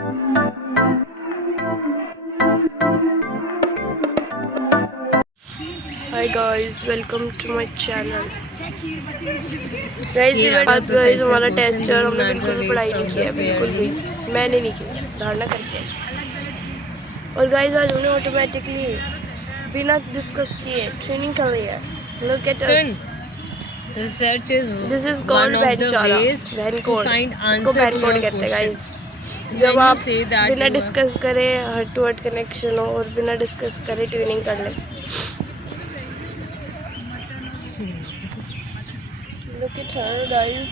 Hi guys, welcome to my channel. Guys हमारा test है और हमने बिल्कुल भी पढ़ाई नहीं की है, बिल्कुल भी। मैंने नहीं की, धारणा करके। और गाइस आज हमने ऑटोमेटिकली बिना डिस्कस किए ट्रेनिंग कर रही है। Look at us. Research is This is one called of the Benchara. ways to find इसको answer to कोड your कहते हैं गाइस। question. जब When you आप say that बिना you are- डिस्कस करे हार्ट टू हार्ट कनेक्शन हो और बिना डिस्कस करे ट्यूनिंग कर ले। Look at her guys.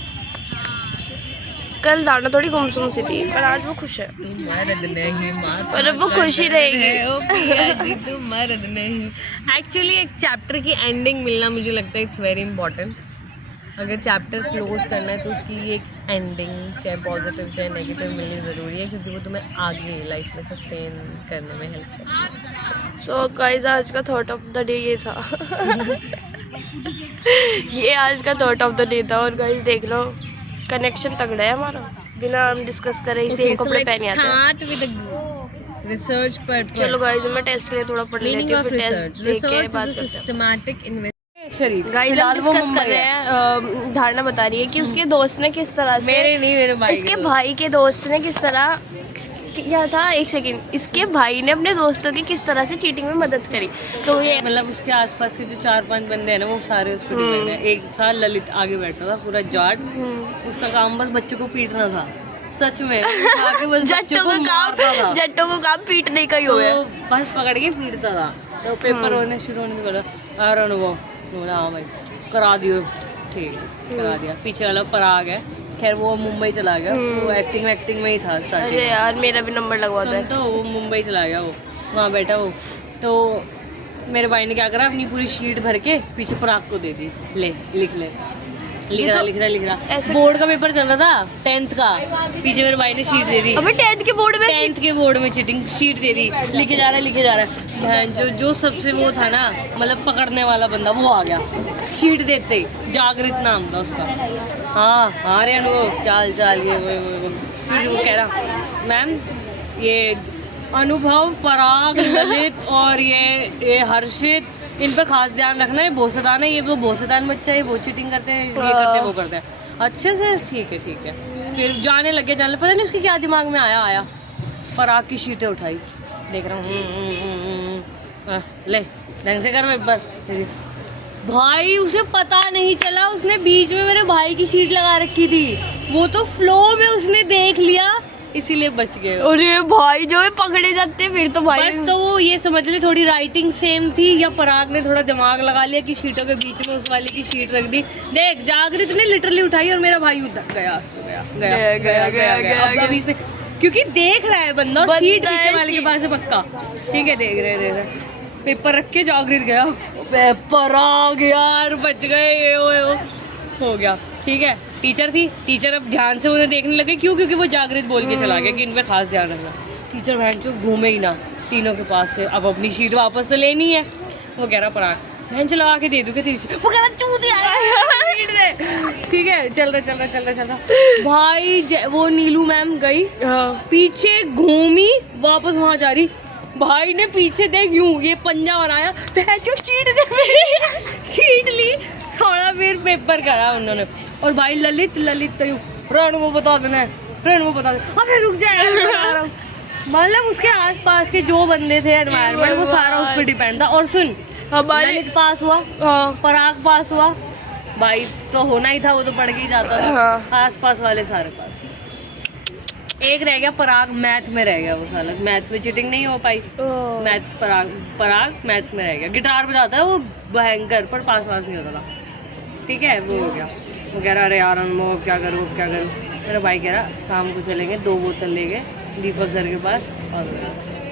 कल दाना थोड़ी गुमसुम सी थी पर आज वो खुश है। तुम मर्द नहीं और अब वो खुश ही रहेगी। ओ पिया जी तुम मर्द नहीं। एक्चुअली एक चैप्टर की एंडिंग मिलना मुझे लगता है इट्स वेरी इंपॉर्टेंट। अगर चैप्टर क्लोज करना है तो उसकी एक एंडिंग चाहे पॉजिटिव चाहे नेगेटिव मिलनी ज़रूरी है, क्योंकि वो तुम्हें आगे लाइफ में सस्टेन करने में हेल्प करेगी। सो गाइस आज का थॉट ऑफ द डे ये था। ये आज का थॉट ऑफ द डे था। और गाइस देख लो कनेक्शन तगड़ा है हमारा, बिना हम डिस्कस करे ही सेम कपड़े पहने आते हैं। Research purpose. चलो गाइस मैं टेस्ट के लिए थोड़ा पढ़ लेती हूँ, फिर टेस्ट देख के बात करते हैं। सिस्टमैटिक गाइस हम डिस्कस कर रहे हैं, धारणा बता रही है कि उसके दोस्त ने किस तरह से मेरे भाई इसके भाई के दोस्त ने किस तरह क्या था, एक सेकंड, इसके भाई ने अपने दोस्तों की किस तरह से चीटिंग में मदद करी। तो ये मतलब उसके आसपास के जो 4-5 बंदे हैं ना वो सारे उस पर डिपेंड है। एक था ललित आगे बैठा था पूरा जाट, उसका काम बस बच्चों को पीटना था। सच में आके बस जट्टों को काम पीटने का ही हो गया। तो बस पकड़ के पीटता था। तो पेपर होने शुरू होने वाला और बोला हाँ भाई करा दियो, ठीक करा दिया। पीछे वाला पराग है, खैर वो मुंबई चला गया, वो एक्टिंग में ही था स्टार्टिंग। अरे यार मेरा भी नंबर लगवाता है। तो वो मुंबई चला गया, वो वहाँ बैठा वो। तो मेरे भाई ने क्या करा, अपनी पूरी शीट भर के पीछे पराग को दे दी, ले लिख रहा बोर्ड का पेपर चल रहा था 10th का। पीछे मेरे भाई ने शीट दे दी। अबे 10th के बोर्ड में चीटिंग शीट दे दी, लिखे जा रहा है। जो सबसे वो था ना, मतलब पकड़ने वाला बंदा, वो आ गया शीट देते ही। जागृत नाम था उसका। हाँ रे अनुभव चाल ये वो। फिर वो कह रहा मैम ये अनुभव, पराग, ललित और ये हर्षित, इन पर खास ध्यान रखना है। बोसदान है, ये वो बोसदान बच्चा है, वो चीटिंग करते हैं, ये करते हैं वो करते हैं। अच्छे से ठीक है। फिर जाने लगे पता नहीं उसके क्या दिमाग में आया। पराग की शीटें उठाई, देख रहा हूँ ले ढंग से कर पेपर। भाई उसे पता नहीं चला, उसने बीच में मेरे भाई की शीट लगा रखी थी। वो तो फ्लो में उसने देख लिया, इसीलिए बच गए। अरे भाई जो है पकड़े जाते फिर तो भाई। बस तो वो ये समझ ले थोड़ी राइटिंग सेम थी, या पराग ने थोड़ा दिमाग लगा लिया कि शीटों के बीच में उस वाली की शीट रख दी। देख जागृत ने लिटरली उठाई और मेरा भाई उधर गया। अभी से क्योंकि देख रहा है बंदा और शीट पीछे वाले के पास है पक्का। ठीक है देख रहे पेपर रख के जागृत गया, पेपर आ गया यार, बच गए, ये हो गया। ठीक है टीचर अब ध्यान से उन्हें देखने लगे। क्योंकि वो जागृत बोल के चला गया कि इन पे खास ध्यान रखना। टीचर बहन चो घूमे ही ना तीनों के पास से, अब अपनी शीट वापस तो लेनी है। वो कह रहा पराग बहन चो लगा के दे दूँ क्या तेरी, वो कह रहा तू दे। ठीक है चल रहा भाई। वो नीलू मैम गई पीछे घूमी वापस वहाँ जा रही, भाई ने पीछे देख यूं ये पंजा बनाया, शीट ली थोड़ा, फिर पेपर करा उन्होंने। और भाई ललित तो यूं वो बता देना अबे रुक जाए। मतलब उसके आसपास के जो बंदे थे एनवायरनमेंट वो सारा उस पर डिपेंड था। और सुन ललित पास हुआ, पराग पास हुआ, भाई तो होना ही था, वो तो पढ़ के ही जाता था। आसपास वाले सारे पास। एक रह गया पराग, मैथ में रह गया वो साला, मैथ्स में चीटिंग नहीं हो पाई। पराग मैथ्स में रह गया। गिटार बजाता है वो भयंकर, पर पास नहीं होता था। ठीक है वो हो गया। वो कह रहा अरे यार अनमोल क्या करूँ। मेरा भाई कह रहा शाम को चलेंगे, 2 बोतल ले गए दीपक सर के पास, और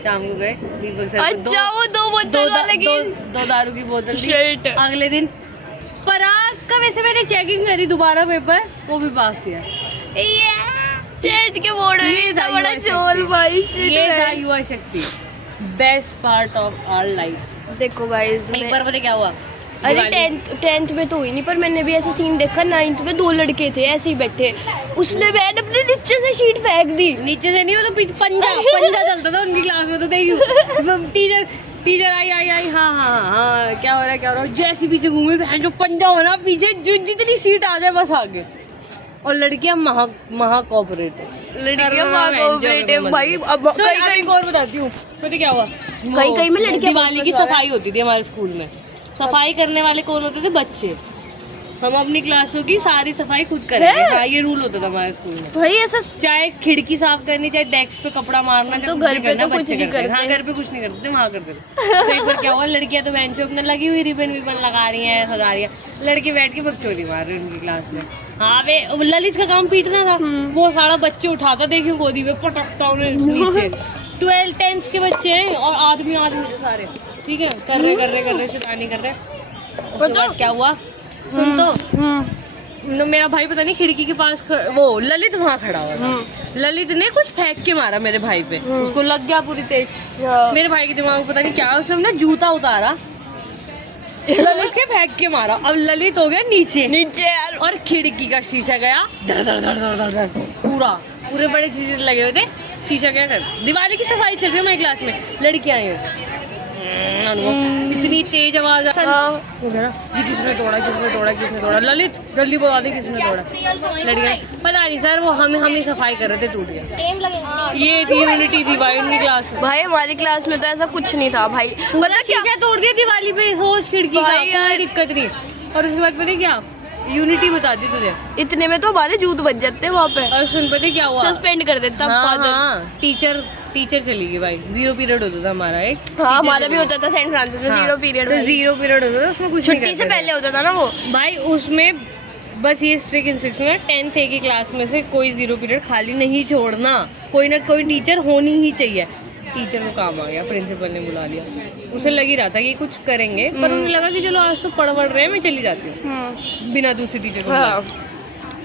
शाम को गए दीपक सर अच्छा वो 2 बोतल वाले की 2 दारू की बोतल दी। अगले दिन पराग का वैसे मैंने चेकिंग करी दोबारा पेपर, वो भी पास किया। के बोर्ड में बड़ा चोल भाई। ये था Yuva Shakti, best part of our life. देखो गाइस एक बार पता क्या हुआ, अरे 10th में तो हुई नहीं, पर मैंने भी ऐसा सीन देखा 9th में 2 लड़के थे ऐसे ही बैठे, उसने मैंने अपने नीचे से शीट फेंक दी। नीचे से नहीं, वो तो पंजा चलता था उनकी क्लास में, तो देखियो टीचर आई हाँ क्या हो रहा है, जैसे पीछे घूमे बहन जो पंजा हो ना पीछे, जितनी सीट आ जाए बस आगे। और लड़कियां महा कोऑपरेटिव, लड़कियां कोऑपरेटिव भाई। अब कहीं और बताती हूँ पता क्या हुआ, कहीं में लड़कियां दिवाली की सफाई होती थी हमारे स्कूल में। सफाई करने वाले कौन होते थे? बच्चे। हम अपनी क्लासों की सारी सफाई खुद करेंगे। हाँ, ये रूल होता था हमारे स्कूल में भाई। ऐसा चाहे खिड़की साफ करनी, चाहे डेस्क पे कपड़ा मारना, तो घर पे तो कुछ नहीं करते। हाँ, घर पे कुछ नहीं करते, वहाँ करते थे। तो एक बार क्या हुआ, लड़कियां तो बेंच पे अपने लगी हुई रिबन लगा रही हैं, सजा रही हैं, लड़के बैठ के बकचोदी मार रहे हैं उनकी क्लास में। हाँ वे ललित का काम पीटना था, वो सारा बच्चे उठाता, देखियो गोदी में पटकता उन्हें नीचे। 12th 10th के बच्चे हैं और आदमी थे सारे, ठीक है, कर रहे शैतानी कर रहे। उसके बाद क्या हुआ सुन तो मेरा भाई पता नहीं खिड़की के पास वो ललित वहाँ खड़ा हुआ था। ललित ने कुछ फेंक के मारा मेरे भाई पे, उसको लग गया पूरी तेज। मेरे भाई के दिमाग में पता नहीं क्या, उसने अपना जूता उतारा, ललित के फेंक के मारा। अब ललित हो गया नीचे यार, और खिड़की का शीशा गया धड़ पूरे बड़े शीशे लगे हुए थे, शीशा गया कर। दिवाली की सफाई चल रही है हमारी क्लास में, लड़कियां आई हो इतनी तेज आवाज ये किसने तोड़ा, ललित जल्दी बता दे किसने तोड़ा। लड़कियां पता नहीं सर, वो हम ही सफाई कर रहे थे, टूट गया। ये थी यूनिटी थी भाई उनकी क्लास में। भाई हमारी क्लास में तो ऐसा कुछ नहीं था भाई, मतलब शीशा तोड़ दिया दिवाली पे, सोच खिड़की का, कोई दिक्कत नहीं। और उसके बाद पता क्या, यूनिटी बता दी तुझे, इतने में तो हमारे जूत बच जाते वहाँ पे। और सुन पता क्या हुआ, सस्पेंड कर देता। हाँ, टीचर चली गई भाई। 0 पीरियड होता था हमारा एक। हाँ, हमारा भी होता था सेंट फ्रांसिस में। 0 पीरियड, तो 0 पीरियड होता था, उसमें कुछ छुट्टी से पहले होता था ना वो भाई। उसमें बस ये स्ट्रिक्ट इंस्ट्रक्शन है, 10th A की क्लास में से कोई 0 पीरियड खाली नहीं छोड़ना, कोई ना कोई टीचर होनी ही चाहिए। टीचर को काम आ गया, प्रिंसिपल ने बुला लिया। उसे लग ही रहा था कि कुछ करेंगे, पर उन्हें लगा कि चलो आज तो पढ़ रहे हैं, मैं चली जाती हूँ बिना दूसरी टीचर को।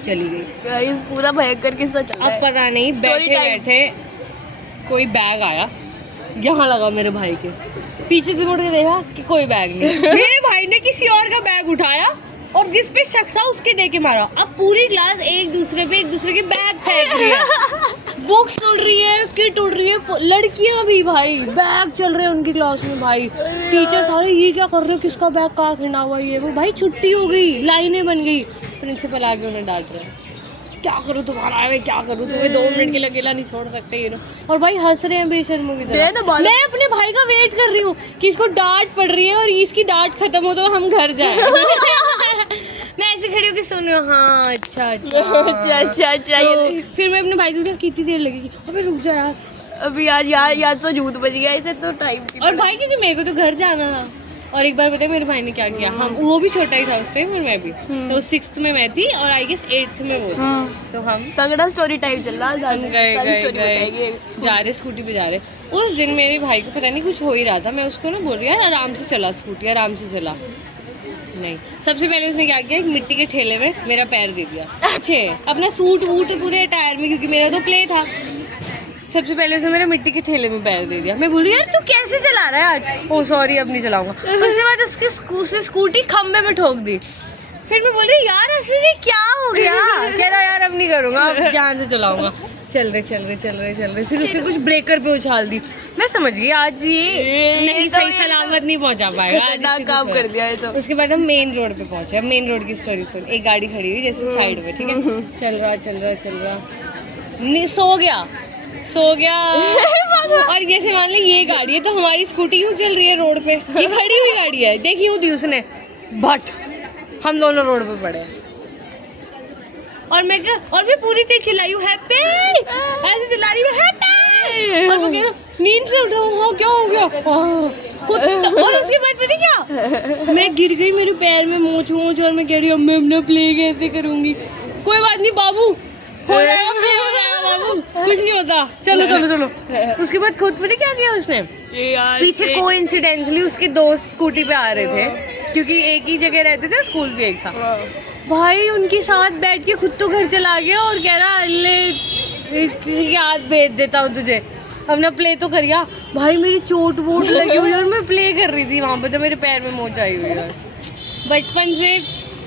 चली गई। पूरा भयंकर किस्सा चल रहा है। अब पता नहीं बैठे कोई बैग आया, यहाँ लगा मेरे भाई के, पीछे से मुड़ के देखा कि कोई बैग नहीं। मेरे भाई ने किसी और का बैग उठाया और जिस पे शक था उसके दे के मारा। अब पूरी क्लास एक दूसरे के बैग फेंक रही है, बुक्स उड़ रही है, किट उड़ रही है, लड़कियां भी भाई बैग चल रहे हैं उनकी क्लास में भाई। टीचर सारे ये क्या कर रहे हो, किसका बैग कहाँ खिंडा हुआ, ये वो। भाई छुट्टी हो गई, लाइनें बन गई, प्रिंसिपल आगे उन्हें डांट रहे हैं, क्या करूँ तुम्हारा, मैं क्या करूँ, तुम्हें 2 मिनट के लिए अकेला नहीं छोड़ सकते ये। और भाई हंस रहे हैं बेशर्मों की तरह। मैं अपने भाई का वेट कर रही हूँ कि इसको डांट पड़ रही है और इसकी डांट खत्म हो तो हम घर जाए। मैं ऐसे खड़ी होकर सुन रही हूँ, हाँ अच्छा। तो फिर मैं अपने भाई से पूछा कितनी देर लगेगी, अबे रुक जा यार, अभी यार तो झूठ बच गया इसे तो टाइम। और भाई क्योंकि मेरे को तो घर जाना था। और एक बार पता है मेरे भाई ने क्या किया, हम वो भी छोटा ही था उस टाइम और मैं भी, तो 6th में मैं थी और आई गेस 8th में वो था। तो हम तगड़ा स्टोरी टाइम चल रहा है, गए जा रहे स्कूटी पे जा रहे। उस दिन मेरे भाई को पता नहीं कुछ हो ही रहा था, मैं उसको ना बोल रही यार आराम से चला स्कूटी, आराम से चला। नहीं, सबसे पहले उसने क्या किया, एक मिट्टी के ठेले में मेरा पैर दे दिया अच्छे, अपना सूट वूट पूरे टायर में, क्योंकि मेरा तो प्ले था। सबसे पहले उसने मेरे मिट्टी के ठेले में पैर दे दिया। मैं बोली यार तू कैसे चला रहा है आज, ओ सॉरी अब नहीं चलाऊंगा। उसके बाद उसकी स्कूटी खंबे में ठोक दी। फिर मैं बोली यार ऐसे क्या हो गया, कह रहा यार अब नहीं करूँगा, अब ध्यान से चलाऊंगा। चल रहे फिर उसने कुछ ब्रेकर पे उछाल दी। मैं समझ गई आज ये नहीं सही सलामत नहीं पहुंचा पाएगा, काम कर दिया है तो। उसके बाद हम मेन रोड पे पहुंचे। मेन रोड की स्टोरी सुन, एक गाड़ी खड़ी हुई जैसे साइड में, ठीक है, चल रहा सो गया और जैसे मान ली ये गाड़ी है तो हमारी स्कूटी क्यों चल रही है रोड पे, ये खड़ी हुई गाड़ी है, देखी यूँ दी उसने, बट हम दोनों रोड पे पड़े और मैं पूरी तेज चिल्लाई हूँ हैप्पी, ऐसे चिल्ला रही हूँ हैप्पी, और वो कह रहा नींद से उठ रहा हूँ, हाँ क्या हो गया खुद। और उसके बाद पता क्या, मैं गिर गई, मेरे पैर में मोच और मैं कह रही हूँ मैं अपना प्ले कैसे करूँगी। कोई बात नहीं बाबू, हो जाएगा प्ले हो जाएगा बाबू, कुछ नहीं होता, चलो। उसके बाद खुद पता क्या किया उसने, पीछे कोइंसिडेंटली उसके दोस्त स्कूटी पे आ रहे थे, क्योंकि एक ही जगह रहते थे, स्कूल भी एक था। भाई उनके साथ बैठ के खुद तो घर चला गया और कह रहा ले याद भेज देता हूँ तुझे, अपना प्ले तो करिया। भाई मेरी चोट वोट लगी हुई और मैं प्ले कर रही थी वहाँ पे, तो मेरे पैर में मोच आई हुई है। बचपन से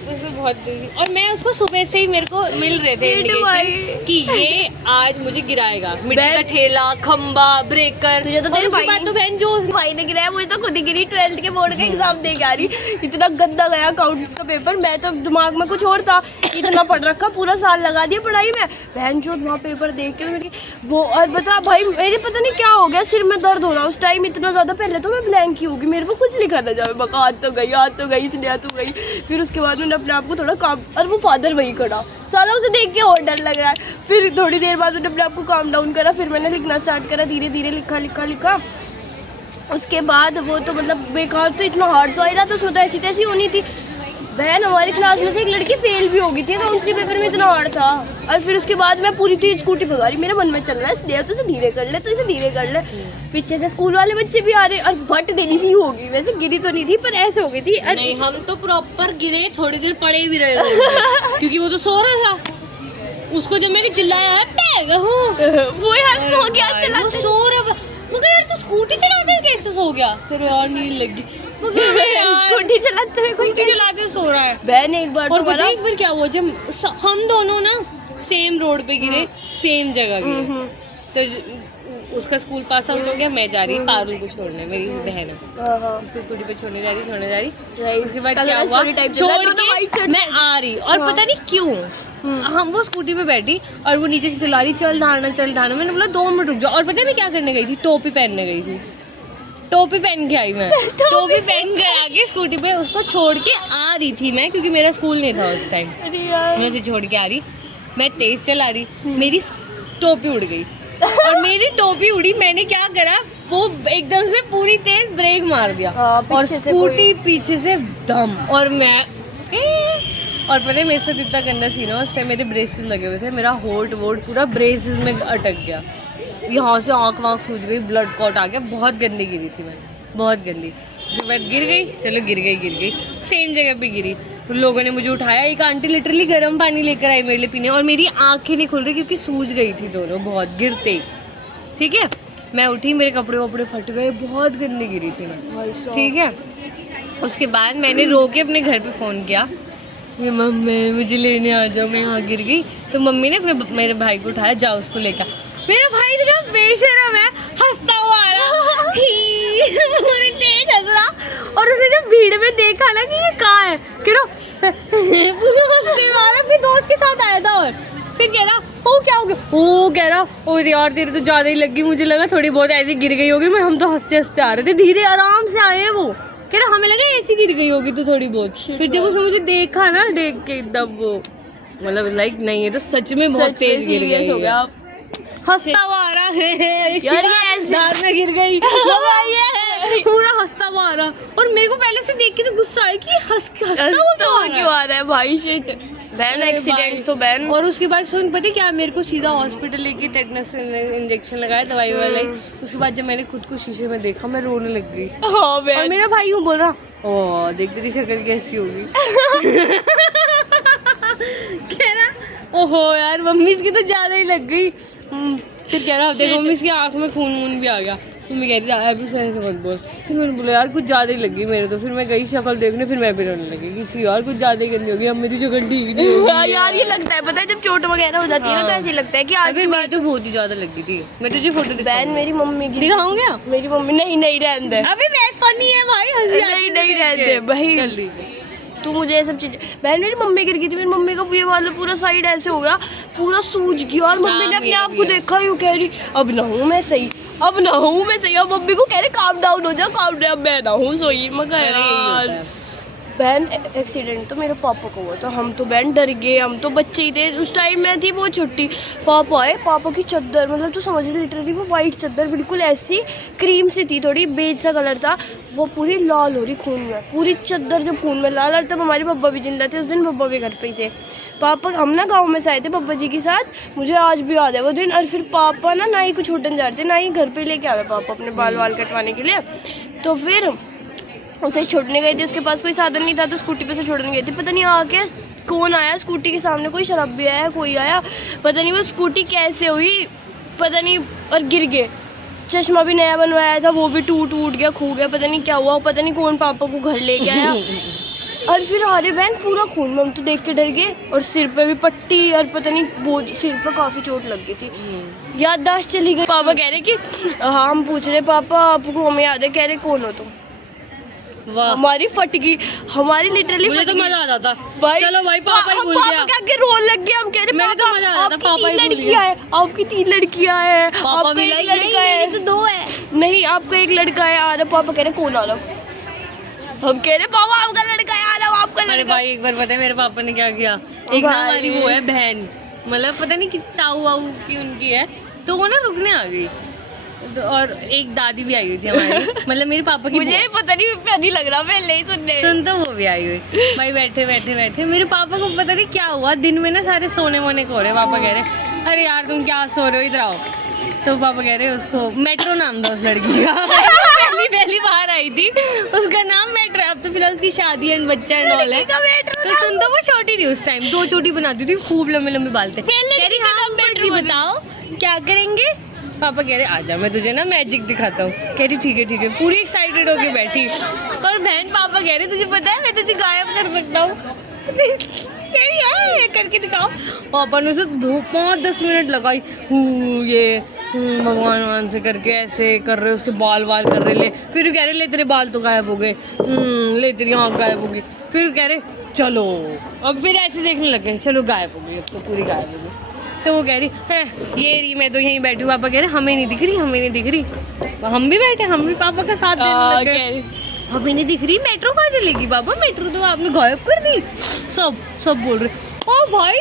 उसे बहुत और मैं उसको सुबह से ही मेरे को मिल रहे थे इंडिकेशन कि ये आज मुझे गिराएगा, मिट्टी का ठेला, खंबा, ब्रेकर। तुझे तो तेरे उसके बाद तो बहन जो उस भाई ने गिराया, मुझे तो खुद ही गिरी 12th के बोर्ड का एग्जाम दे के आ रही, इतना गंदा गया अकाउंट्स का पेपर। मैं तो दिमाग में कुछ और था, इतना पढ़ रखा, पूरा साल लगा दिया पढ़ाई में। बहन जो वहाँ पेपर देख के मेरी वो, और बता भाई मेरे पता नहीं क्या हो गया, सिर में दर्द हो रहा उस टाइम इतना ज़्यादा। पहले तो मैं ब्लैंक ही होगी, मेरे को कुछ लिखा ना जाए, बका हाथ तो गई स्नेहा तो गई। फिर उसके बाद मैंने अपने आप को थोड़ा काम, और वो फादर वही खड़ा, साला उसे देख के और डर लग रहा है। फिर थोड़ी देर बाद मैंने अपने आप को काम डाउन करा, फिर मैंने लिखना स्टार्ट करा, धीरे धीरे लिखा। उसके बाद वो तो मतलब बेकार, तो इतना हार्ड तो आ रहा था, उसमें तो ऐसी तैसी होनी थी। बहन हमारी क्लास में से एक लड़की फेल भी हो गई थी अकाउंट्स के पेपर में, इतना हार्ड था। और फिर उसके बाद मैं पूरी तेज स्कूटी भगा रही, मेरे मन में चल रहा है स्नेहा तो इसे धीरे कर ले। पीछे से स्कूल वाले बच्चे भी आ रहे, और बट देनी सी होगी, वैसे गिरी तो नहीं थी पर ऐसे हो गई थी। नहीं, हम तो प्रॉपर गिरे, थोड़ी देर पड़े भी रहे क्योंकि वो तो सो रहा था। उसको जब मैंने चिल्लाया वो यार सो गया, वो सो रहा, मगर यार तो स्कूटी चलाते हुए कैसे सो गया? फिर यार नींद लगी, स्कूटी चलाते सो रहा है। बहन एक बार और पता है एक बार क्या हुआ, जब हम दोनों ना सेम रोड पे गिरे, सेम जगह गिरे, तो उसका स्कूल पास आउट हो गया, मैं जा रही पारुल को छोड़ने, मेरी बहन है, उसको स्कूटी पे छोड़ने जा रही। उसके बाद क्या हुआ, छोड़ के मैं आ रही, और पता नहीं क्यों हम वो स्कूटी पे बैठी और वो नीचे से चला रही, चल धाना। मैंने बोला 2 मिनट रुक जाओ। और पता है मैं क्या करने गई थी? टोपी पहनने गई थी, टोपी पहन के आई मैं। टोपी पहन के आके स्कूटी पे उसको छोड़ के आ रही थी मैं, क्योंकि मेरा स्कूल नहीं था उस टाइम। मैं उसे छोड़ के आ रही, मैं तेज चला रही, मेरी टोपी उड़ गई। और मेरी टोपी उड़ी, मैंने क्या करा, वो एकदम से पूरी तेज ब्रेक मार दिया, और स्कूटी पीछे से दम, और मैं और पता है मेरे साथ इतना गंदा सीन हुआ, उस टाइम मेरे ब्रेसेस लगे हुए थे, मेरा होठ वोट पूरा ब्रेसेस में अटक गया, यहाँ से आँख वाँख सूज गई, ब्लड कॉट आ गया, बहुत गंदी गिरी थी मैं, बहुत गंदी। उसके बाद गिर गई, चलो गिर गई, सेम जगह पे गिरी। तो लोगों ने मुझे उठाया, एक आंटी लिटरली गर्म पानी लेकर आई मेरे लिए पीने, और मेरी आंखें नहीं खुल रही क्योंकि सूज गई थी दोनों बहुत गिरते। ठीक है, मैं उठी, मेरे कपड़े वपड़े फट गए, बहुत गंदी गिरी थी मैं। ठीक है, उसके बाद मैंने रो के अपने घर पे फ़ोन किया, मम्मी मुझे लेने आ जाओ, मैं यहाँ गिर गई। तो मम्मी ने मेरे भाई को उठाया, जाओ उसको लेकर। मेरा भाई इतना बेशर्म है, हंसता हुआ आ रहा, पूरी तेज हंस रहा, और उसने जब भीड़ में देखा ना कि ये कहाँ है, पूरा हंसते हुआ अपने दोस्त के साथ आया था। और फिर कह रहा, ओ क्या हो गया? ओ कह रहा, ओ यार तेरे तो ज़्यादा ही लगी, मुझे लगा थोड़ी बहुत ऐसी गिर गई होगी। हम तो हंसते हंसते आ रहे थे, धीरे आराम से आए हैं वो। कह रहा हमें लगा ऐसी गिर गई होगी तो थोड़ी बहुत। फिर जब उसने मुझे देखा ना, देख के एकदम वो मतलब लाइक नहीं, ये तो सच में बहुत तेज गिर गई हो गया, हंसता हुआ आ रहा है यार, ये दार में गिर गई पूरा हंसता हुआ आ रहा। और मेरे को पहले से देख के तो गुस्सा आया कि हंसता हुआ क्यों आ रहा है भाई, शिट बहन एक्सीडेंट तो बहन। और उसके बाद सुन, पता क्या, मेरे को सीधा हॉस्पिटल लेके टेटनस इंजेक्शन लगाया, दवाई वाई। उसके बाद जब मैंने खुद को शीशे में देखा, मैं रोने लग गई। और मेरा भाई यूँ बोल रहा, ओ देख तेरी शक्ल कैसी होगी। कह रहा ओहो यार मम्मी इसकी तो ज्यादा ही लग गई। फिर कह रहा देखो मम्मी इसकी आँख में खून वून भी आ गया। मम्मी कह रही थी अभी सही से मत बोल। फिर मैंने बोला यार कुछ ज़्यादा ही लगी मेरे तो। फिर मैं गई शक्ल देखने, फिर मैं भी रोने लगी कि यार कुछ ज़्यादा ही गंदी होगी, अब मेरी शक्ल ठीक नहीं होगी। यार ये लगता है पता है जब चोट वगैरह हो जाती है ना तो ऐसे लगता है कि आज की बात तो बहुत ही ज़्यादा लगी थी। मैं तुझे फोटो बहन मेरी मम्मी की दिखाऊंगा, मेरी मम्मी नहीं रहने दे अभी मैं फनी है भाई, नहीं रहने दे भाई तू मुझे ये सब चीज़ें। बहन मेरी मम्मी गिर गई थी, मेरी मम्मी का ये वाला पूरा साइड ऐसे हो गया, पूरा सूज गया। और मम्मी ने अपने आप को देखा, यूँ कह रही अब ना हूँ मैं सही, अब ना हूँ मैं सही। अब मम्मी को कह रहे काम डाउन हो जाओ, काम डाउन, मैं ना हूँ सोई। मगर यार बहन एक्सीडेंट तो मेरे पापा को हुआ था, हम तो बहन डर गए, हम तो बच्चे ही थे उस टाइम। मैं थी वो छुट्टी, पापा आए, पापा की चद्दर मतलब तो समझ ली लिटरली वो वाइट चद्दर बिल्कुल ऐसी क्रीम सी थी, थोड़ी बेज सा कलर था, वो पूरी लाल हो रही खून में, पूरी चद्दर जब खून में लाल। और तब हमारे पप्पा भी जिंदा थे, उस दिन पप्पा भी घर पे ही थे। पापा हम ना गाँव में से आए थे पप्पा जी के साथ, मुझे आज भी याद है वो दिन। और फिर पापा ना ही कुछ छोड़ने जा रहे थे, ना ही घर पर लेके आए पापा अपने बाल वाल कटवाने के लिए। तो फिर उसे छोड़ने गए थे, उसके पास कोई साधन नहीं था तो स्कूटी पे से छोड़ने गए थे। पता नहीं आके कौन आया स्कूटी के सामने, कोई शराब भी आया, कोई आया पता नहीं, वो स्कूटी कैसे हुई पता नहीं, और गिर गए। चश्मा भी नया बनवाया था वो भी टूट गया, खो गया, पता नहीं क्या हुआ, पता नहीं कौन पापा को घर ले गया। और फिर अरे बहन पूरा खून में, हम तो देख के डर गए। और सिर पे भी पट्टी और पता नहीं बहुत सिर पे काफ़ी चोट लग गई थी, याददाश्त चली गई। पापा कह रहे कि हाँ, हम पूछ रहे पापा आपको हमें याद है, कह रहे कौन हो तुम? वाह, हमारी फट गई, हमारी लिटरली मुझे तो मजा आ जाता। भाई चलो भाई, पापा ही भूल गया। पापा के रोने लग गए। हम कह रहे मेरे तो मजा आ जाता, पापा ही भूल गया। आपकी 3 लड़कियां हैं, पापा भी एक लाइक लड़का है, मेरी तो 2 है। नहीं आपका एक लड़का है। आ रहा, पापा कह रहे कौन आ रहा? हम कह रहे पापा आपका लड़का है, आ रहा आपका अरे लड़का। भाई एक बार पता है मेरे पापा ने क्या किया, एक ना हमारी वो है बहन, मतलब पता नहीं कितना ताऊ वाऊ की उनकी है, तो वो ना रुकने आ गई। तो और एक दादी भी आई हुई थी हमारी, मतलब मेरे पापा की मुझे पता नहीं लग रहा, मैं नहीं सुनने सुन, तो वो भी आई हुई। भाई बैठे बैठे बैठे मेरे पापा को पता नहीं क्या हुआ, दिन में ना सारे सोने वोने को हो रहे। पापा कह रहे अरे यार तुम क्या सो रहे हो, इधर आओ। तो पापा कह रहे उसको मेट्रो नाम दो उस लड़की का। पहली बार आई थी, उसका नाम मेट्रो है। अब तो फिलहाल उसकी शादी एंड बच्चा एंड ऑल है। तो सुन, तो वो छोटी थी उस टाइम, 2 चोटी बनाती थी, खूब लंबे लंबे बाल थे। कह रही हाँ जी बताओ क्या करेंगे? पापा कह रहे आजा मैं तुझे ना मैजिक दिखाता हूँ। कह रही ठीक है, पूरी एक्साइटेड होके बैठी। और बहन पापा कह रहे तुझे पता है मैं तुझे गायब कर सकता हूँ। करके दिखाओ। पापा ने उसे 5-10 मिनट लगाई, ये भगवान से करके ऐसे कर रहे, उसके बाल कर रहे, ले फिर कह रहे ले तेरे बाल तो गायब हो गए, ले तेरी आँख गायब हो गई। फिर कह रहे चलो, अब फिर ऐसे देखने लग गए, चलो गायब हो गई, अब तो पूरी गायब हो गई। तो वो कह रही है ये रही, मैं तो यहीं बैठी हूँ। पापा कह रहे हमें नहीं दिख रही, हमें नहीं दिख रही। हम भी बैठे, हम भी पापा का साथ देने लग गए। हमें नहीं दिख रही, मेट्रो कहाँ चलेगी पापा, मेट्रो तो आपने गायब कर दी। सब बोल रहे। ओ भाई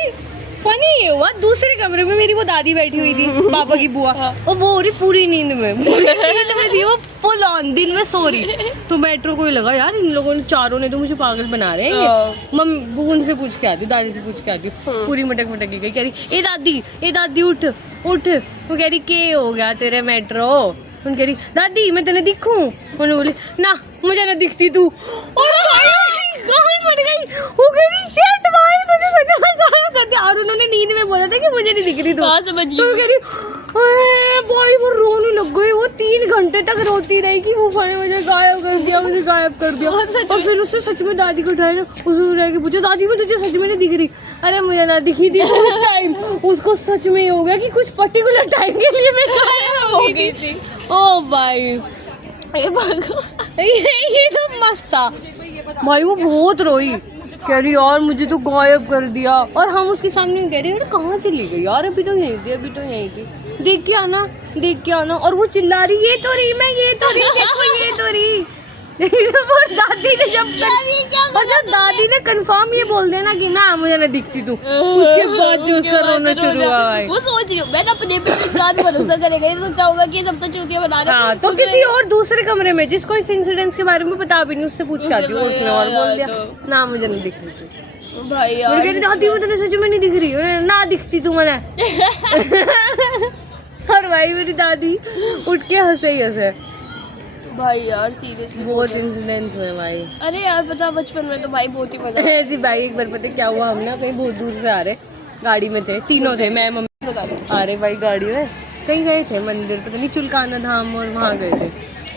फनी ये हुआ, दूसरे कमरे में मेरी वो दादी बैठी हुई थी, पापा की बुआ, और वो हो रही पूरी नींद में थी, वो फुल ऑन दिन में सो रही। तो मेट्रो को ही लगा यार इन लोगों ने चारों ने तो मुझे पागल बना रहे हैं। मम्मी उनसे पूछ के आती हूँ, दादी से पूछ के आती हूँ, पूरी मटक की गई। कह रही ए दादी उठ। वो कह रही के हो गया तेरे मेट्रो? उन कह रही दादी मैं तेने दिखूं? उन्होंने बोली ना मुझे ना दिखती तू। और पड़ गई, वो कह रही शिट भाई मुझे गायब कर दिया। और उन्होंने नींद में बोला था कि मुझे नहीं दिख रही तू। तो कह रही भाई वो रोने लग गई, वो 3 घंटे तक रोती रही कि वो भाई मुझे गायब कर दिया, मुझे गायब कर दिया। और फिर उससे सच में दादी को उठाया ना, उसको रह के पूछा दादी मैं तुझे सच में नहीं दिख रही? अरे मुझे ना दिखी थी उस टाइम। उसको सच में हो गया कि कुछ पर्टिकुलर टाइम के लिए मैं गायब हो गई थी। ओ भाई ये तो मस्त था भाई, वो बहुत रोई, कह रही यार मुझे तो गायब कर दिया। और हम उसके सामने कह रहे यार कहाँ चली गई यार, अभी तो यहीं थी, देख के आना। और वो चिल्ला रही ये तो रही मैं, ये तो रही देखो ये तो रही। वो दादी ने जब दादी ने कंफर्म ये बोल देना कि ना मुझे ना दिखती तू, उसके बाद जो उसका रोना शुरू हुआ भाई। वो सोच रही हूँ मैं अपने पे इंसान भरोसा करेगा, ये सोचा होगा कि सब तो चूतिया बना रहे। हाँ, तो किसी और दूसरे कमरे में जिसको इस इंसिडेंट के बारे में पता भी नहीं, उससे पूछ के आती हूँ। उसने और बोल दिया ना मुझे नहीं दिख रही तू। भाई यार दादी मुझे सच में नहीं दिख रही, ना दिखती तू मैंने। और भाई मेरी दादी उठ के हंसे। भाई यार सीरियसली बहुत इंसिडेंट्स हुए भाई। अरे यार पता बचपन में तो भाई बहुत ही मजा ऐसी भाई एक बार पता क्या हुआ, हम ना कहीं बहुत दूर से आ रहे, गाड़ी में थे, तीनों थे, मैं मम्मी आ रहे भाई गाड़ी में, कहीं गए थे मंदिर, पता नहीं चुलकाना धाम, और वहाँ गए थे।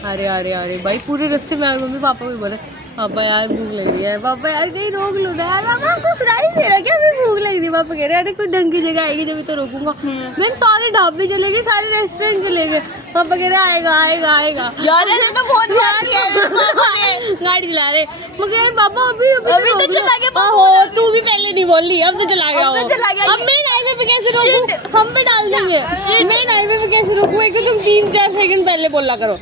अरे भाई पूरे रास्ते में मम्मी पापा को बोले पापा यार भूख लग रही है, पापा यार कहीं रोक लो ना यार, पापा आपको सुनाई नहीं दे रहा क्या मैं भूख लग रही है? पापा कह रहे अरे कोई ढंग की जगह आएगी जब तो रोकूंगा। मैं सारे ढाबे चले गए, सारे रेस्टोरेंट चले गए, पापा कह रहे आएगा यार ऐसे तो बहुत बात किया है। गाड़ी चला रहे मगर पापा अभी तो चला गया, तू भी पहले नहीं बोल ली, अब तो चला गया। अब मेन हाईवे पे कैसे रोकूं? हम पे डाल देंगे मेन हाईवे पे कैसे रोकूं? एक तो तुम 3-4 सेकंड पहले बोला करो।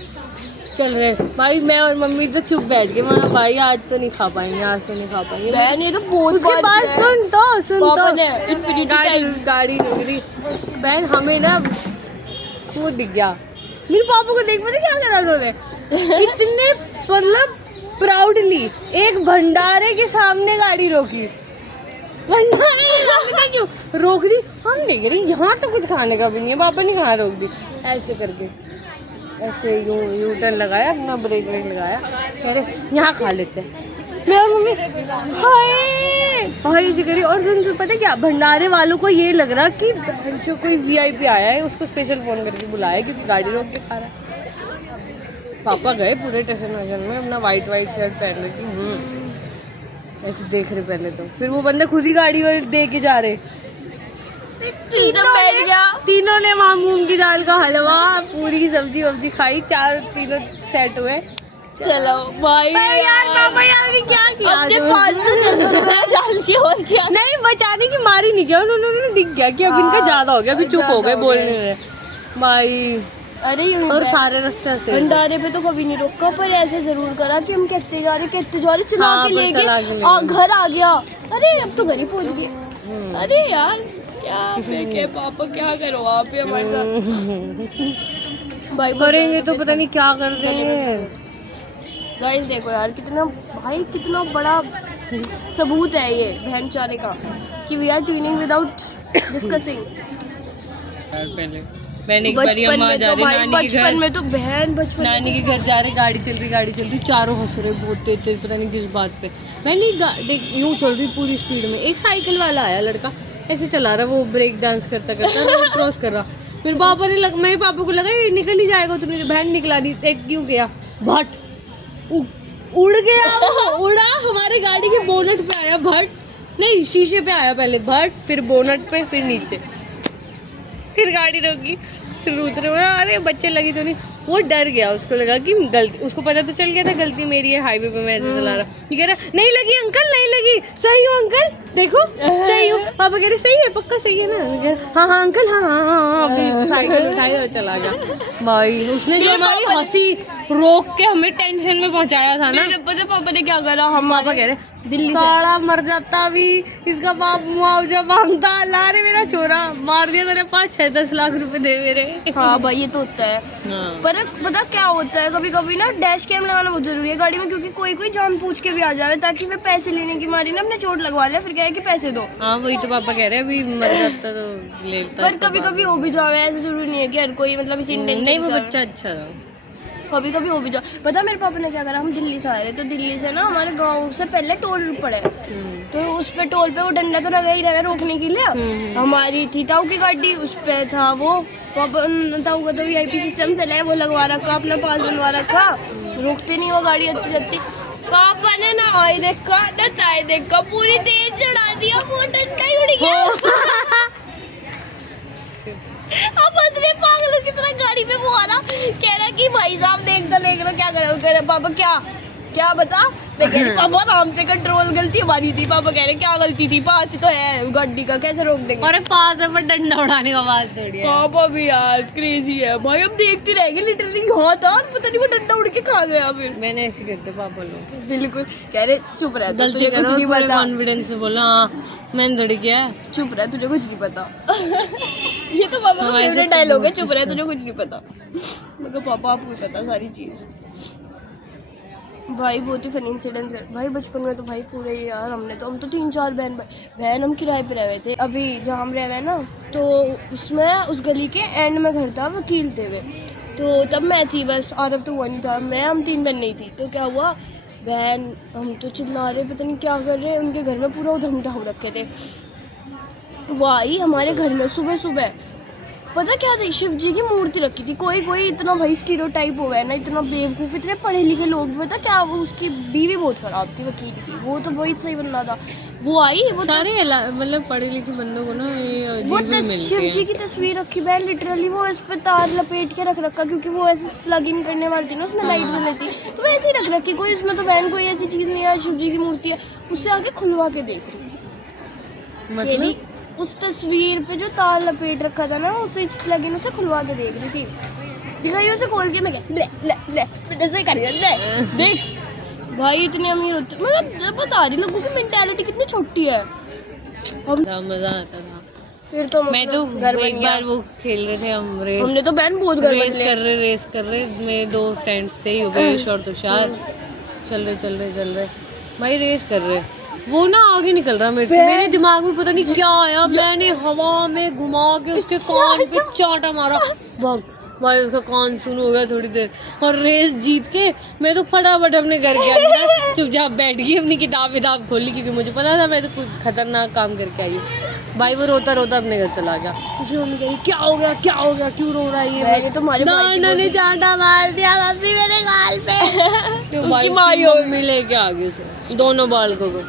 चल रहे भाई, मैं और मम्मी तो चुप बैठ गए, माना भाई आज तो नहीं खा पाएंगे, बहन ये तो बहुत उसके बाद सुन तो गाड़ी रुक रही बहन, हमें ना वो दिख गया, मेरे पापा को देख पता क्या करा उन्होंने, इतने मतलब प्राउडली एक भंडारे के सामने गाड़ी रोकी, भंडारे के सामने क्यों रोक दी? हम देख रहे यहाँ तो कुछ खाने का भी नहीं है, पापा ने कहाँ रोक दी, ऐसे करके ऐसे यू टर्न लगाया, अपना ब्रेक लगाया, कह रहे यहाँ खा लेते हैं। मैं और मम्मी हाय ऐसे करी। और सुन पता क्या, भंडारे वालों को ये लग रहा कि जो कोई VIP आया है उसको स्पेशल फ़ोन करके बुलाया क्योंकि गाड़ी रोक के खा रहा है। पापा गए पूरे स्टेशन में अपना वाइट शर्ट पहन रही थी, ऐसे देख रहे पहले तो, फिर वो बंदे खुद ही गाड़ी में दे के जा रहे। तीनों ने वहाँ मूंग की दाल का हलवा, पूरी की सब्जी वब्जी खाई, तीनों सेट हुए। चलो भाई यार पापा यार ने क्या किया, अपने 500-600 रुपए बचा लिए और क्या। नहीं बचाने की मारी नहीं किया उन्होंने, दिख गया कि अब इनका ज्यादा हो गया, अभी चुप हो गए बोलने में भाई। अरे और सारे रास्ते से भंडारे पे तो कभी नहीं रोका, पर ऐसे जरूर करा कि हम कहते जा रहे चला के लेके घर आ गया। अरे अब तो घर ही पहुंच गए। अरे यार क्या फेंके पापा, क्या करो आप ही हमारे साथ। भाई करेंगे तो पता नहीं क्या कर देंगे। गाइस देखो यार कितना बड़ा सबूत है ये बहन चारे का कि we are tuning without discussing. मैंने एक बार अम्मा जा रही नानी के घर में तो नानी के घर जा रहे, गाड़ी चल रही, चारों हंस रहे बहुत तेज, पता नहीं किस बात पे। मैंने देख यूँ चल रही पूरी स्पीड में, एक साइकिल वाला आया लड़का ऐसे चला रहा, वो ब्रेक डांस करता रोड क्रॉस कर रहा। मेरे पापा को लगा ये निकल ही जाएगा, तो मेरी बहन निकला नहीं, एक क्यों गया भट उड़ गया उड़ा हमारी गाड़ी के बोनट पे आया, भट नहीं शीशे पे आया, पहले भट फिर बोनट पे फिर नीचे, फिर गाड़ी रोकी, फिर उतरे। अरे बच्चे लगी तो नहीं, वो डर गया, उसको लगा कि गलती, उसको पता तो चल गया था गलती मेरी है, हाईवे पे मैं ऐसे चला रहा। ये कह रहा नहीं लगी अंकल, नहीं लगी, सही हो अंकल, देखो सही हो। पापा कह रहे सही है, पक्का सही है ना? हाँ अंकल, हाँ। अभी साइकिल उठाई और चला गया भाई। उसने जो हमारी हंसी रोक के हमें टेंशन में पहुंचाया था ना। पापा ने क्या करा, हम पापा कह रहे दिल्ली साड़ा मर जाता अभी, इसका बाप मुआवजा मांगता, ला रे मेरा छोरा मार दिया तेरे 5-6-10 लाख रुपए दे मेरे। हाँ भाई ये तो होता है। पर पता क्या होता है, कभी कभी ना डैश कैम लगाना बहुत जरूरी है गाड़ी में, क्योंकि कोई जान पूछ के भी आ जाए, ताकि वे पैसे लेने की मारी ना अपने चोट लगवा ले, फिर क्या है कि पैसे दो। हाँ वही तो पापा कह रहे हैं, अभी मर जाता तो लेता। पर कभी कभी हो भी जाए, ऐसा जरूरी नहीं है कि हर कोई मतलब इस नहीं, वो बच्चा अच्छा था, कभी कभी हो भी जाओ। पता मेरे पापा ने क्या करा, हम दिल्ली से आ रहे, तो दिल्ली से ना हमारे गांव से पहले टोल पड़े, तो उस पे टोल पे वो डंडा तो लगा ही रहा है रोकने के लिए। हमारी थी ताऊ की गाड़ी, उस पे था वो पापा, ताऊ का तो VIP सिस्टम चला है, वो लगवा रखा, अपना पास बनवा रखा, रोकते नहीं वो गाड़ी आती जाती। पापा ने ना आए देखा ना ताए देखा, पूरी तेज चढ़ा दिया, वो डंडा ही उड़ गया। अब हंसने पागलों की तरह गाड़ी पे वो आ रहा, कह रहा कि भाई साहब देख लो क्या कर रहे हो। पापा क्या बता, पापा आराम से, कंट्रोल गलती हमारी थी। पापा कह रहे क्या गलती थी, पास ही तो है गाड़ी का, कैसे रोक देंगे। अरे पास है पर डंडा उड़ाने का बात थोड़ी है। पापा भी यार क्रेजी है भाई, अब देखते रह गए लिटरली, हाँ था पता नहीं वो डंडा उड़ के खा गया। फिर मैंने ऐसे करते पापा लोग, बिल्कुल कह रहे चुप रह, तुझे कुछ नहीं पता, कॉन्फिडेंस से बोला हाँ मैंने थोड़ी किया, चुप रह तुझे कुछ नहीं पता। ये तो पापा का फेवरेट डायलॉग है, चुप रह तुझे कुछ नहीं पता। मगर पापा आपको पता सारी चीज़। भाई बहुत ही फनी इंसिडेंट्स है भाई, बचपन में तो भाई पूरे यार हम तो 3-4 बहन हम किराए पे रह रहे थे। अभी जहाँ हम रह रहे हैं ना, तो उसमें उस गली के एंड में घर था वकील थे वे, तो तब मैं थी बस, और अब तो वो नहीं था, हम 3 बहन नहीं थी। तो क्या हुआ, बहन हम तो चिल्ला रहे, पता नहीं क्या कर रहे, उनके घर में पूरा उधम ढाव रखे थे। वो आई हमारे घर में सुबह, पता क्या था, शिव जी की मूर्ति रखी थी। कोई इतना भाई स्टीरियोटाइप हो गया ना, इतना बेवकूफ़, इतने पढ़े लिखे लोग, पता क्या, वो उसकी बीवी बहुत ख़राब थी वकील की, वो तो बहुत सही बंदा था। वो आई, वो सारे मतलब पढ़े लिखे बंदों को ना ये वो शिव जी की तस्वीर रखी बहन, लिटरली वो इस पर तार लपेट के रख रखा, क्योंकि वो ऐसे प्लग इन करने वाली थी ना, उसमें लाइट जल लेती, तो वैसे ही रख रखी। कोई उसमें तो बहन कोई ऐसी चीज़ नहीं है, शिव जी की मूर्ति है, उससे आगे खुलवा के देख रही थी, मतलब उस तस्वीर पे जो तार लपेट रखा था ना, वो स्विच प्लग इन उसे खुलवा के देख रही थी। दिखाई उसे खोल के, मैं क्या देख भाई, इतने अमीर होते, मतलब बता रही लोगों की मेंटालिटी कितनी छोटी है। मजा आता था। फिर तो मैं तो एक बार वो खेल रहे थे हम रेस, हमने तो बहन बहुत रेस कर रहे मेरे 2 फ्रेंड्स थे, योगेश और तुषार, चल रहे भाई रेस कर रहे, वो ना आगे निकल रहा मेरे से, मेरे दिमाग में पता नहीं क्या आया, मैंने हवा में घुमा के उसके कान पे चाटा मारा, भाई उसका कान सुन हो गया थोड़ी देर, और रेस जीत के मैं तो फटाफट अपने घर के अंदर चुपचाप बैठ गई, अपनी किताब खोली, क्योंकि मुझे पता था मैं तो कुछ खतरनाक काम करके आई हूँ। भाई वो रोता अपने घर चला गया, उसकी मम्मी कह रही क्या हो गया क्यों रो रहा है ये, मैंने तुम्हारे ने चाटा मार दिया मम्मी मेरे गाल पे। तो भाई मम्मी लेके आ गई उसे, दोनों बालकों को,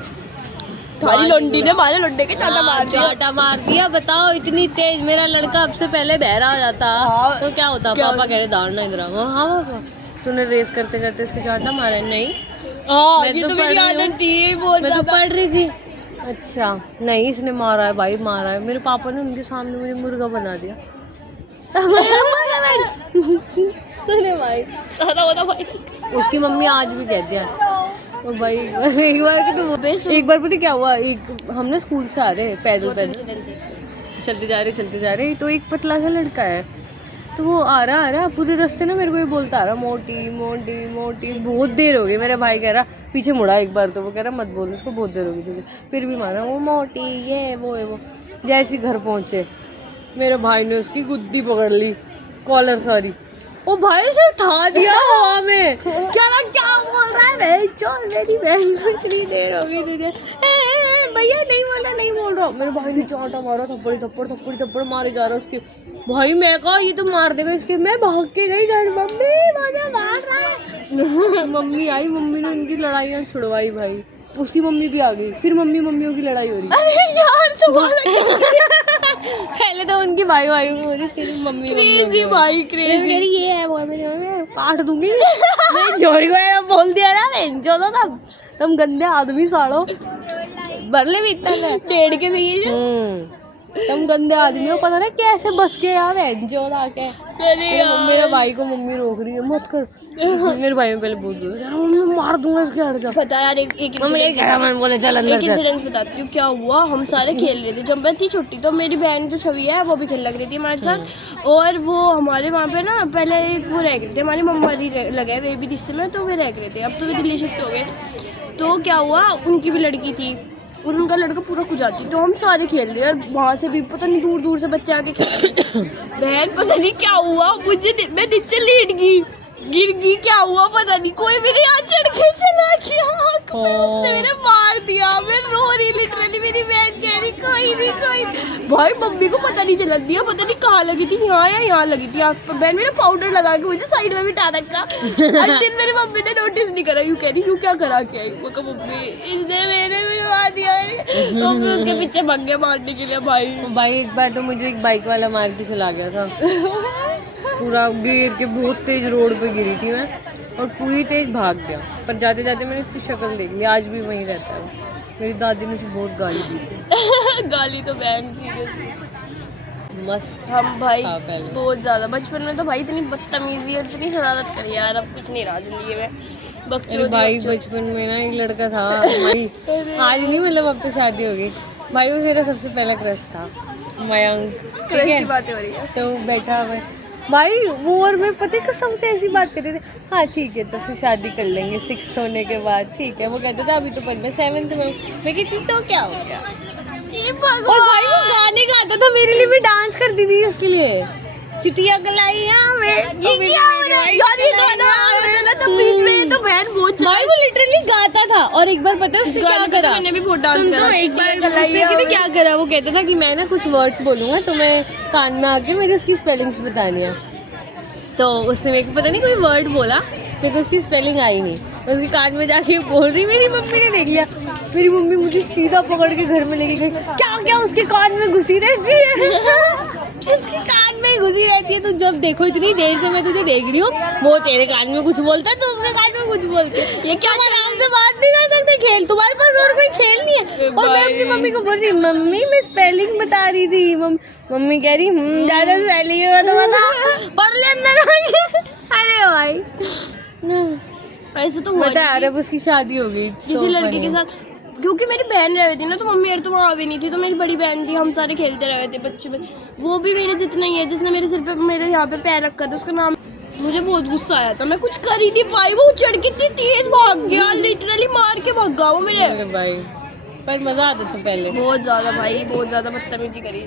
थारी लौंडी ने हमारे लौंडे के चाटा मार दिया। चाटा मार दिया। बताओ इतनी तेज, मेरा लड़का अब से पहले बहरा हो जाता तो क्या होता? पापा कह रहे दौड़ना इधर। हाँ पापा, तूने रेस करते करते इसके चाटा मारा? नहीं, ये तो मेरी आदत थी बहुत मैं तो ज्यादा। पढ़ रही थी। अच्छा नहीं, इसने मारा है भाई, मारा है। मेरे पापा ने उनके सामने मुझे मुर्गा बना दिया। अरे भाई सारा होता भाई। उसकी मम्मी आज भी कहती है और भाई एक बार पता क्या हुआ, हम ना स्कूल से आ रहे पैदल चलते जा रहे तो एक पतला सा लड़का है, तो वो आ रहा पूरे रास्ते ना मेरे को ये बोलता आ रहा मोटी मोटी मोटी। बहुत देर हो गई, मेरा भाई कह रहा पीछे मुड़ा एक बार, तो वो कह रहा मत बोल उसको, बहुत देर हो गई तुझे। फिर भी मारा वो मोटी, ये वो है वो। जैसे घर पहुंचे मेरे भाई ने उसकी गुद्दी पकड़ ली, कॉलर सारी। ओ भाई उसे उठा दिया हवा में। क्या बोल रहा है भाई? चल मेरी बहन को इतनी देर हो गई तुझे, भैया नहीं बोल रहा। मेरे भाई ने चाटा मारा, थप्पड़ मारे जा रहा उसके। भाई मैं कहा ये तो मार देगा इसके। मैं भाग के गई घर, मम्मी मुझे मार रहा है। मम्मी आई, मम्मी ने उनकी लड़ाइयाँ छुड़वाई भाई। उसकी मम्मी भी आ गई, फिर मम्मियों की लड़ाई हो रही। अरे यार तो पहले तो उनकी भाई हो रही, फिर मम्मी क्रेजी ये है वो मेरे काट दूंगी। मैं जोरी को बोल दिया ना, मैं जो ना तुम गंदे आदमी साड़ो बरले भी इतना टेढ़ के भी तुम गंदे आदमी हो, पता नहीं कैसे बस के यार जो आके। मेरे भाई को मम्मी रोक रही है मत कर। मेरे भाई में पहले बोल दो मम्मी मार दूंगा इसके, हट जा। पता यार एक बोले चल अंदर चल। इंसिडेंट बताती हूँ क्या हुआ। हम सारे खेल रहे थे, जब मैं थी छोटी, तो मेरी बहन जो छवि है वो भी खेल लग रही थी हमारे साथ। और वो हमारे वहाँ पे ना पहले एक वो रह गए थे, हमारी मम्मा लगे वे भी रिश्ते में, तो वे रह गए थे। अब तो वे दिल्ली शिफ्ट हो गए। तो क्या हुआ, उनकी भी लड़की थी और उनका लड़का पूरा कुजाती। तो हम सारे खेल रहे और वहाँ से भी पता नहीं दूर दूर से बच्चे आके खेल रहे। बहन पता नहीं क्या हुआ, मैं नीचे लेट गई, गिर गई, क्या हुआ पता नहीं। कोई मेरे यहाँ चढ़ के चला गया, उसने मेरे मार दिया। मैं रो रही लिटरली, मेरी बहन कह रही कोई नहीं। भाई मम्मी को पता नहीं चला दिया, पता नहीं कहाँ लगी थी, यहाँ या यहाँ लगी थी आँख पर। बहन मेरा पाउडर लगा के मुझे साइड में बिठा रखा। दिन मेरी मम्मी ने नोटिस नहीं करा। यूँ कह रही यूँ क्या करा के आई? वो कहा मम्मी इसने मेरे मिलवा दिया। मम्मी उसके पीछे भागे मारने के लिए। भाई एक बार तो मुझे एक बाइक वाला मार के चला गया था, पूरा गिर के बहुत तेज रोड पे गिरी थी मैं, और पूरी तेज भाग गया। पर जाते जाते मैंने उसकी शक्ल देख ली, आज भी वहीं रहता है वो। मेरी दादी ने उसे बहुत गाली दी थी। गाली तो बहन सीरियसली मस्त। हम भाई पहले बहुत ज़्यादा बचपन में तो भाई इतनी बदतमीजी और इतनी शरारत करी यार, अब कुछ नहीं रहा जिंदगी में। मेरे भाई बचपन में ना एक लड़का था हमारी, आज नहीं मतलब अब तो शादी हो गई। भाई वो मेरा सबसे पहला क्रश था, मयंक। क्रश की बातें हो रही है तो बैठा हुआ भाई वो, और मैं पता कसम से ऐसी बात करते थे, हाँ ठीक है तो फिर शादी कर लेंगे 6th होने के बाद, ठीक है। वो कहते थे अभी तो पढ़ना 7th में। मैं कहती तो क्या हो गया। और भाई वो गाने गाता था, मेरे लिए भी डांस करती थी उसके लिए। चिटिया गलाइया में ये क्या हो रहा है यार, ये गाना आया ना तब बीच में, तो बहन बहुत भाई वो लिटरली गाता था। और एक बार पता है उसने क्या करा, मैंने भी बहुत डांस करा। एक बार उसने क्या करा, वो कहता था कि मैं ना कुछ वर्ड्स बोलूंगा तो मैं कान में आके मेरे उसकी स्पेलिंग्स बतानी है। तो उसने मेरे को पता नहीं कोई वर्ड बोला, मेरे को उसकी स्पेलिंग आई नहीं, मैं उसके कान में जाके बोल रही। मेरी मम्मी ने देख लिया, मेरी मम्मी मुझे सीधा पकड़ के घर में लेके गई। क्या उसके कान में घुसी रहती है उसके कान में घुसी रहती है। तू जब देखो इतनी देर से मैं तुझे देख रही हूँ, वो तेरे कान में कुछ बोलता है तो उसके कान में कुछ बोलते। ये क्या आराम से बात नहीं कर सकते? खेल तुम्हारे पास और कोई खेल नहीं है। और मैं अपनी मम्मी को बोल रही, मम्मी मैं स्पेलिंग बता रही थी। मम्मी कह रही ज्यादा स्पेलिंग है तो बता, पढ़ ले अंदर। अरे भाई ऐसे तो बता यार, अब उसकी शादी हो गई किसी लड़के के साथ, क्योंकि मेरी बहन रह थी ना, तो मम्मी यार तो वहाँ भी नहीं थी। तो मेरी बड़ी बहन थी, हम सारे खेलते रहे थे बच्चे में। वो भी मेरे जितना ही है, जिसने मेरे सिर पे मेरे यहाँ पे पैर रखा था, उसका नाम। मुझे बहुत गुस्सा आया था, मैं कुछ कर ही नहीं पाई। वो चढ़ के इतनी तेज भाग गया, लिटरली मार के भागा वो मेरे भाई। पर मजा आता था पहले बहुत ज्यादा भाई, बहुत ज्यादा बदतमीजी करी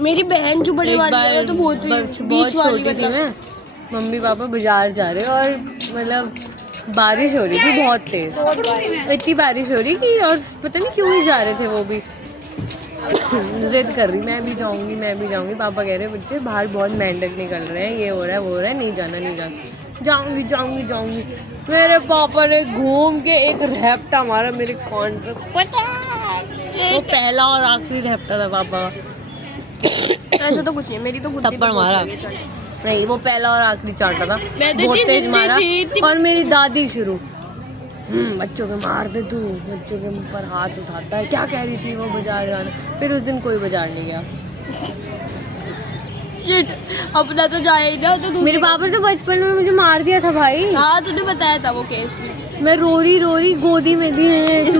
मेरी बहन जो बड़े वाली है। तो बहुत छोटी थी मैं, मम्मी पापा बाजार जा रहे और मतलब बारिश हो रही थी बहुत तेज, इतनी बारिश हो रही कि, और पता नहीं क्यों ही जा रहे थे वो भी। जिद कर रही मैं भी जाऊंगी। पापा कह रहे बच्चे बाहर बहुत मेंढक निकल रहे हैं, ये हो रहा है वो हो रहा है, नहीं जाना। जाऊंगी। मेरे पापा ने घूम के एक रैप्टा मारा मेरे कान पे, वो पहला और आखिरी हफ्ता था पापा का। ऐसा तो कुछ नहीं, मेरी तो बुद्धि थप्पड़ पे मारा। बहुत लगी चांटा। नहीं, वो पहला और आखिरी चांटा था, मैं तो बहुत इतनी तेज जिद्दी मारा। थी, और मेरी दादी शुरू, बच्चों के मार दे तू, बच्चों के मुंह पर हाथ उठाता है, क्या कह रही थी वो बाजार जाना। फिर उस दिन कोई बाजार नहीं गया। शिट, अपना तो जाए ही ना तो दूसरे मेरे पापा ने तो बचपन में मुझे मार दिया था भाई। हाँ तूने बताया था वो केस में। मैं रोरी रोरी गोदी में थी। इसके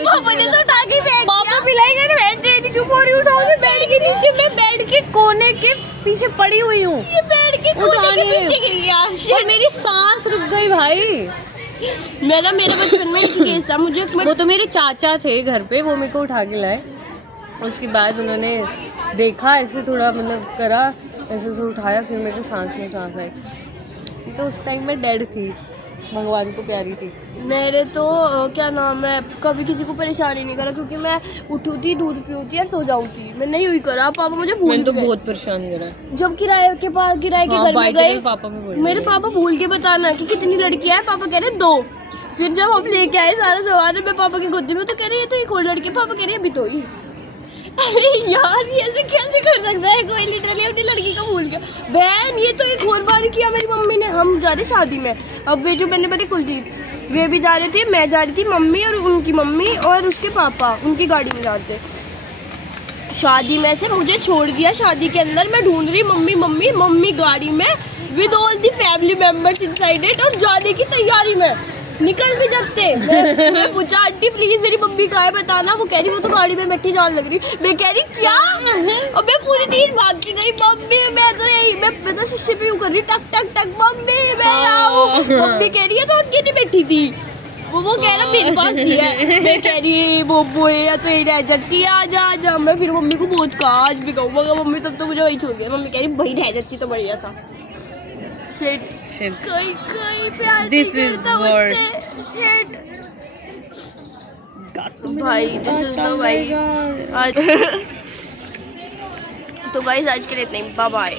पापा ने तो उठा के फेंक दिया। पापा पिलाएगा ना, वैसे ही थी, चुप हो रही, उठा के बेड के नीचे, मैं बेड के कोने के पीछे पड़ी हुई हूँ, ये बेड के कोने के पीछे गिर गया। और मेरी सांस रुक गई भाई। मैं ना, मेरे बचपन में एक केस था, मुझे वो तो मेरे चाचा थे घर पे, वो मेरे को उठा के लाए। उसके बाद उन्होंने देखा, ऐसे थोड़ा मतलब करा, ऐसे से उठाया, फिर मेरे को सांस में सांस आई। तो उस टाइम मैं डेड थी, भगवान को प्यारी थी। मेरे तो क्या नाम है, कभी किसी को परेशानी नहीं करा, क्योंकि मैं उठू थी, दूध पीती और सो जाऊँ थी, मैं नहीं हुई करा। पापा मुझे भूल मैंने तो गए। बहुत परेशान करा। जब किराए के पास, किराए के हाँ, घर में बाइक गए, पे पापा भी बोल मेरे रहे पापा भूल के बताना कि कितनी लड़कियां हैं, पापा कह रहे 2। फिर जब हम लेके आए सारा सामान, मैं पापा की गोदी में, तो कह रहे ये तो एक और लड़की, पापा कह रहे अभी तो ही। अरे यार, ये ऐसे कैसे कर सकता है कोई, लिटरली अपनी लड़की को भूल गया। बहन, ये तो एक और बार किया मेरी मम्मी ने। हम जा रहे शादी में, अब वे जो मैंने बताया कुलजीत, वे भी जा रहे थे, मैं जा रही थी, मम्मी और उनकी मम्मी और उसके पापा उनकी गाड़ी में जा रहे थे। शादी में से मुझे छोड़ दिया, शादी के अंदर मैं ढूंढ रही मम्मी मम्मी मम्मी गाड़ी में with all the family members inside it, और जाने की तैयारी में निकल भी सकते। मैं पूछा आंटी प्लीज मेरी मम्मी कहाँ है बताना, वो कह रही वो तो गाड़ी में बैठी जान लग रही। मैं कह रही क्या, और मैं पूरी दिन भागती गई, मम्मी मैं तो शीशे पे यूं कर रही, टक टक टक, मम्मी मैं आऊं। मम्मी कह रही है तो अकेली नहीं बैठी थी, वो कह रहा मेरे पास नहीं है। मैं कह रही वो या तो यही रह जाती है, आजा। मैं फिर मम्मी को बहुत कहा, आज भी कहूँ, मगर मम्मी तब तो मुझे वही छोड़ गया। मम्मी कह रही भाई रह जाती तो बढ़िया था। Shit. कोई प्यार This नहीं is करता मुझसे। worst. Shit. भाई दिस इज द भाई आज। तो गाइस आज के लिए इतना ही, बाय बाय।